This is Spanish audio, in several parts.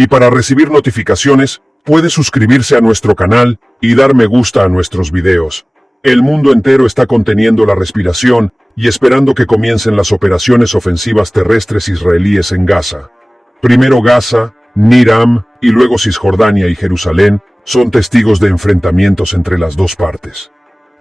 Y para recibir notificaciones, puede suscribirse a nuestro canal y dar me gusta a nuestros videos. El mundo entero está conteniendo la respiración y esperando que comiencen las operaciones ofensivas terrestres israelíes en Gaza. Primero Gaza, Nir Am y luego Cisjordania y Jerusalén son testigos de enfrentamientos entre las dos partes.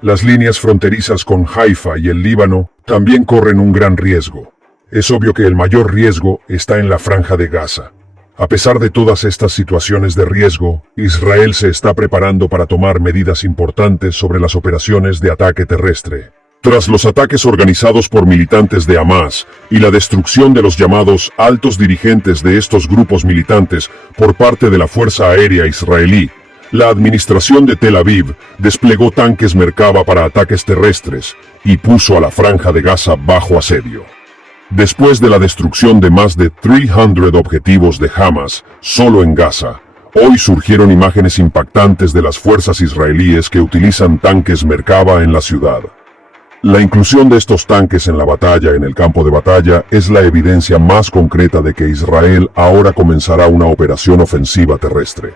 Las líneas fronterizas con Haifa y el Líbano también corren un gran riesgo. Es obvio que el mayor riesgo está en la franja de Gaza. A pesar de todas estas situaciones de riesgo, Israel se está preparando para tomar medidas importantes sobre las operaciones de ataque terrestre. Tras los ataques organizados por militantes de Hamás y la destrucción de los llamados altos dirigentes de estos grupos militantes por parte de la Fuerza Aérea Israelí, la administración de Tel Aviv desplegó tanques Merkava para ataques terrestres y puso a la franja de Gaza bajo asedio. Después de la destrucción de más de 300 objetivos de Hamas solo en Gaza, hoy surgieron imágenes impactantes de las fuerzas israelíes que utilizan tanques Merkava en la ciudad. La inclusión de estos tanques en la batalla en el campo de batalla es la evidencia más concreta de que Israel ahora comenzará una operación ofensiva terrestre.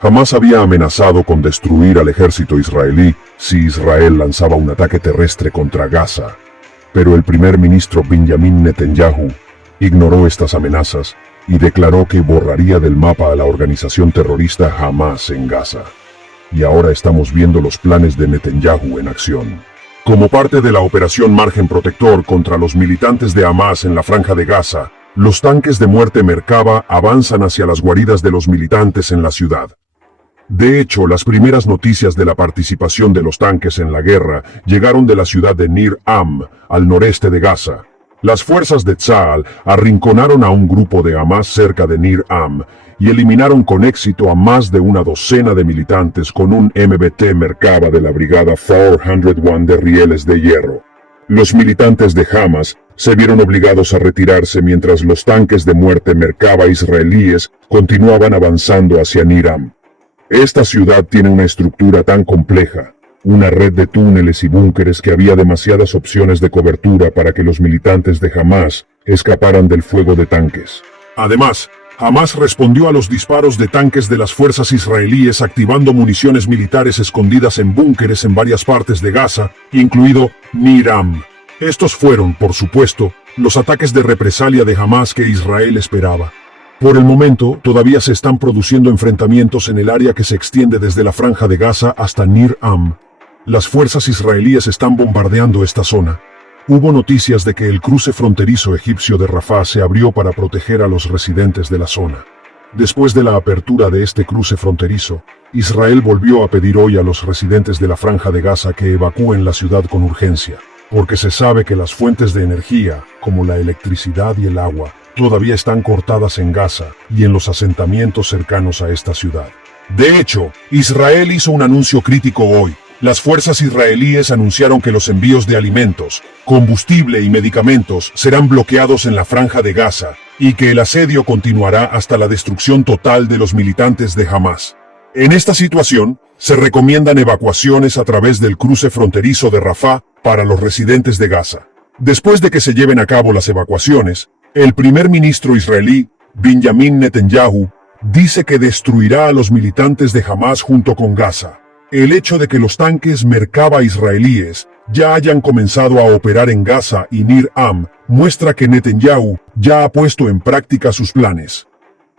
Hamás había amenazado con destruir al ejército israelí si Israel lanzaba un ataque terrestre contra Gaza. Pero el primer ministro Benjamin Netanyahu ignoró estas amenazas y declaró que borraría del mapa a la organización terrorista Hamás en Gaza. Y ahora estamos viendo los planes de Netanyahu en acción. Como parte de la operación Margen Protector contra los militantes de Hamás en la franja de Gaza, los tanques de muerte Merkava avanzan hacia las guaridas de los militantes en la ciudad. De hecho, las primeras noticias de la participación de los tanques en la guerra llegaron de la ciudad de Nir Am, al noreste de Gaza. Las fuerzas de Tzahal arrinconaron a un grupo de Hamás cerca de Nir Am y eliminaron con éxito a más de una docena de militantes con un MBT Merkava de la brigada 401 de rieles de hierro. Los militantes de Hamas se vieron obligados a retirarse mientras los tanques de muerte Merkava israelíes continuaban avanzando hacia Nir Am. Esta ciudad tiene una estructura tan compleja, una red de túneles y búnkeres que había demasiadas opciones de cobertura para que los militantes de Hamás escaparan del fuego de tanques. Además, Hamás respondió a los disparos de tanques de las fuerzas israelíes activando municiones militares escondidas en búnkeres en varias partes de Gaza, incluido Nir Am. Estos fueron, por supuesto, los ataques de represalia de Hamás que Israel esperaba. Por el momento, todavía se están produciendo enfrentamientos en el área que se extiende desde la franja de Gaza hasta Nir Am. Las fuerzas israelíes están bombardeando esta zona. Hubo noticias de que el cruce fronterizo egipcio de Rafah se abrió para proteger a los residentes de la zona. Después de la apertura de este cruce fronterizo, Israel volvió a pedir hoy a los residentes de la franja de Gaza que evacúen la ciudad con urgencia, porque se sabe que las fuentes de energía, como la electricidad y el agua, todavía están cortadas en Gaza y en los asentamientos cercanos a esta ciudad. De hecho, Israel hizo un anuncio crítico hoy. Las fuerzas israelíes anunciaron que los envíos de alimentos, combustible y medicamentos serán bloqueados en la franja de Gaza y que el asedio continuará hasta la destrucción total de los militantes de Hamás. En esta situación, se recomiendan evacuaciones a través del cruce fronterizo de Rafah para los residentes de Gaza. Después de que se lleven a cabo las evacuaciones, el primer ministro israelí, Benjamin Netanyahu, dice que destruirá a los militantes de Hamás junto con Gaza. El hecho de que los tanques Merkava israelíes ya hayan comenzado a operar en Gaza y Nir Am muestra que Netanyahu ya ha puesto en práctica sus planes.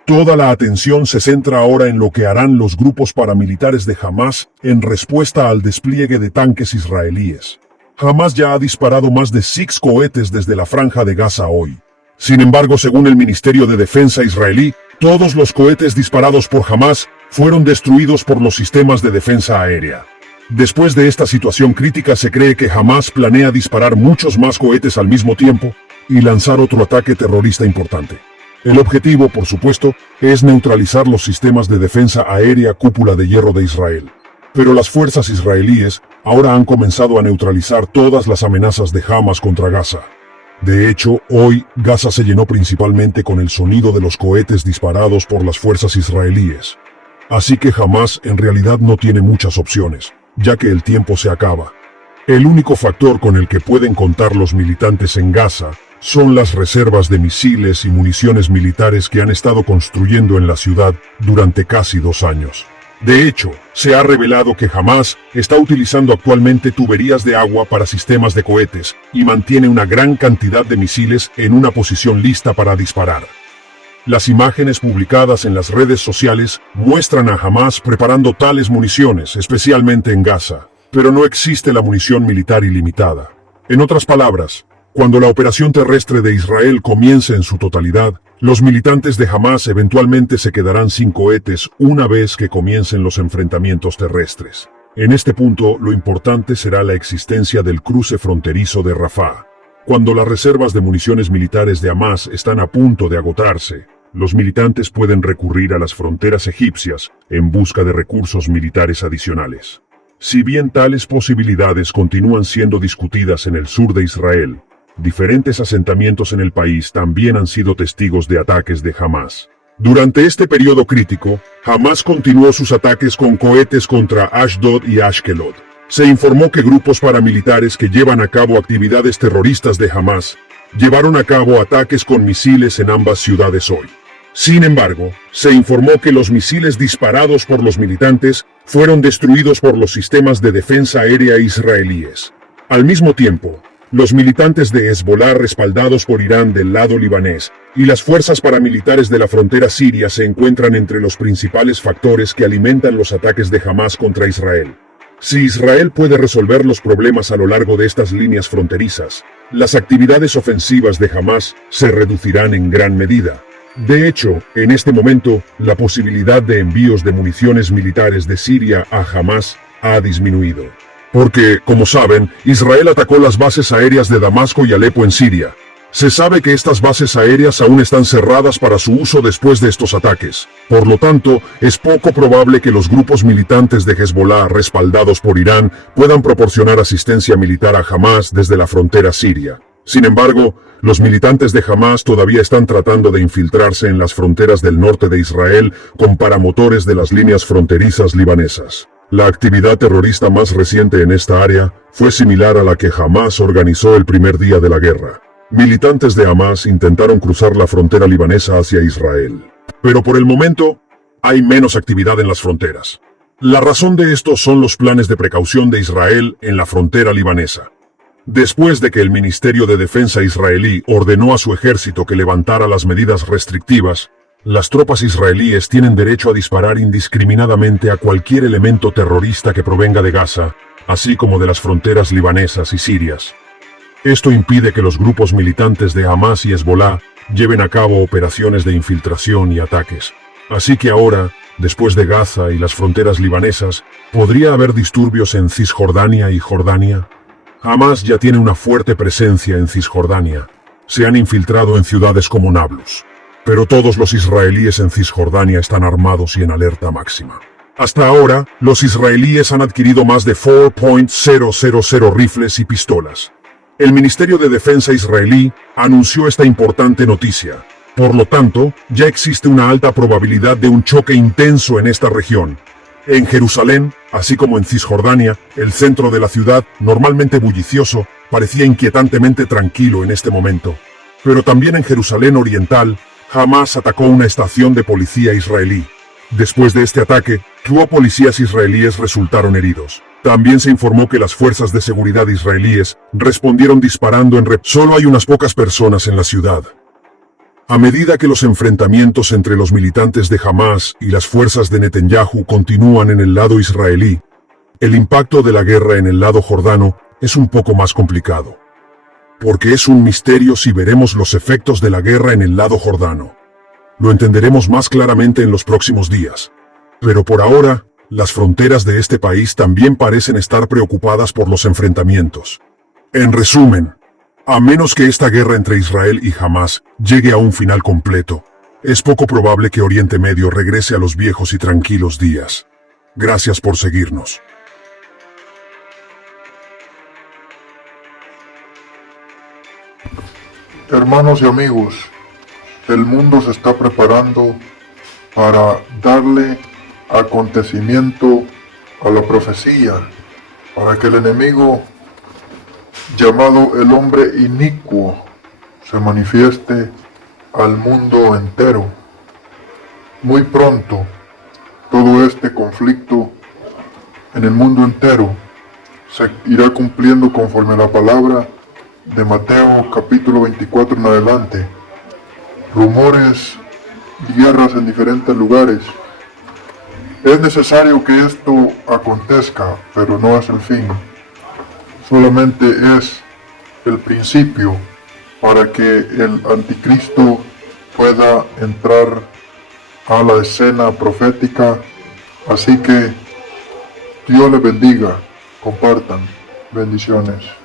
Toda la atención se centra ahora en lo que harán los grupos paramilitares de Hamás en respuesta al despliegue de tanques israelíes. Hamás ya ha disparado más de 6 cohetes desde la franja de Gaza hoy. Sin embargo, según el Ministerio de Defensa israelí, todos los cohetes disparados por Hamás fueron destruidos por los sistemas de defensa aérea. Después de esta situación crítica, se cree que Hamás planea disparar muchos más cohetes al mismo tiempo y lanzar otro ataque terrorista importante. El objetivo, por supuesto, es neutralizar los sistemas de defensa aérea Cúpula de Hierro de Israel. Pero las fuerzas israelíes ahora han comenzado a neutralizar todas las amenazas de Hamás contra Gaza. De hecho, hoy, Gaza se llenó principalmente con el sonido de los cohetes disparados por las fuerzas israelíes. Así que Hamás en realidad no tiene muchas opciones, ya que el tiempo se acaba. El único factor con el que pueden contar los militantes en Gaza son las reservas de misiles y municiones militares que han estado construyendo en la ciudad durante casi 2 años. De hecho, se ha revelado que Hamás está utilizando actualmente tuberías de agua para sistemas de cohetes y mantiene una gran cantidad de misiles en una posición lista para disparar. Las imágenes publicadas en las redes sociales muestran a Hamás preparando tales municiones, especialmente en Gaza, pero no existe la munición militar ilimitada. En otras palabras, cuando la operación terrestre de Israel comience en su totalidad, los militantes de Hamás eventualmente se quedarán sin cohetes una vez que comiencen los enfrentamientos terrestres. En este punto, lo importante será la existencia del cruce fronterizo de Rafah. Cuando las reservas de municiones militares de Hamás están a punto de agotarse, los militantes pueden recurrir a las fronteras egipcias en busca de recursos militares adicionales. Si bien tales posibilidades continúan siendo discutidas en el sur de Israel, diferentes asentamientos en el país también han sido testigos de ataques de Hamás. Durante este periodo crítico, Hamás continuó sus ataques con cohetes contra Ashdod y Ashkelon. Se informó que grupos paramilitares que llevan a cabo actividades terroristas de Hamás llevaron a cabo ataques con misiles en ambas ciudades hoy. Sin embargo, se informó que los misiles disparados por los militantes fueron destruidos por los sistemas de defensa aérea israelíes. Al mismo tiempo, los militantes de Hezbollah respaldados por Irán del lado libanés y las fuerzas paramilitares de la frontera siria se encuentran entre los principales factores que alimentan los ataques de Hamás contra Israel. Si Israel puede resolver los problemas a lo largo de estas líneas fronterizas, las actividades ofensivas de Hamás se reducirán en gran medida. De hecho, en este momento, la posibilidad de envíos de municiones militares de Siria a Hamás ha disminuido. Porque, como saben, Israel atacó las bases aéreas de Damasco y Alepo en Siria. Se sabe que estas bases aéreas aún están cerradas para su uso después de estos ataques. Por lo tanto, es poco probable que los grupos militantes de Hezbollah respaldados por Irán puedan proporcionar asistencia militar a Hamás desde la frontera siria. Sin embargo, los militantes de Hamás todavía están tratando de infiltrarse en las fronteras del norte de Israel con paramotores de las líneas fronterizas libanesas. La actividad terrorista más reciente en esta área fue similar a la que Hamás organizó el primer día de la guerra. Militantes de Hamás intentaron cruzar la frontera libanesa hacia Israel. Pero por el momento, hay menos actividad en las fronteras. La razón de esto son los planes de precaución de Israel en la frontera libanesa. Después de que el Ministerio de Defensa israelí ordenó a su ejército que levantara las medidas restrictivas, las tropas israelíes tienen derecho a disparar indiscriminadamente a cualquier elemento terrorista que provenga de Gaza, así como de las fronteras libanesas y sirias. Esto impide que los grupos militantes de Hamás y Hezbollah lleven a cabo operaciones de infiltración y ataques. Así que ahora, después de Gaza y las fronteras libanesas, ¿podría haber disturbios en Cisjordania y Jordania? Hamás ya tiene una fuerte presencia en Cisjordania. Se han infiltrado en ciudades como Nablus. Pero todos los israelíes en Cisjordania están armados y en alerta máxima. Hasta ahora, los israelíes han adquirido más de 4.000 rifles y pistolas. El Ministerio de Defensa israelí anunció esta importante noticia. Por lo tanto, ya existe una alta probabilidad de un choque intenso en esta región. En Jerusalén, así como en Cisjordania, el centro de la ciudad, normalmente bullicioso, parecía inquietantemente tranquilo en este momento. Pero también en Jerusalén Oriental, Hamás atacó una estación de policía israelí. Después de este ataque, 2 policías israelíes resultaron heridos. También se informó que las fuerzas de seguridad israelíes respondieron disparando Solo hay unas pocas personas en la ciudad. A medida que los enfrentamientos entre los militantes de Hamás y las fuerzas de Netanyahu continúan en el lado israelí, el impacto de la guerra en el lado jordano es un poco más complicado. Porque es un misterio si veremos los efectos de la guerra en el lado jordano. Lo entenderemos más claramente en los próximos días. Pero por ahora, las fronteras de este país también parecen estar preocupadas por los enfrentamientos. En resumen, a menos que esta guerra entre Israel y Hamás llegue a un final completo, es poco probable que Oriente Medio regrese a los viejos y tranquilos días. Gracias por seguirnos. Hermanos y amigos, el mundo se está preparando para darle acontecimiento a la profecía, para que el enemigo llamado el hombre inicuo se manifieste al mundo entero. Muy pronto, todo este conflicto en el mundo entero se irá cumpliendo conforme a la palabra de Mateo capítulo 24 en adelante. Rumores, guerras en diferentes lugares. Es necesario que esto acontezca, pero no es el fin. Solamente es el principio para que el anticristo pueda entrar a la escena profética. Así que Dios les bendiga. Compartan. Bendiciones.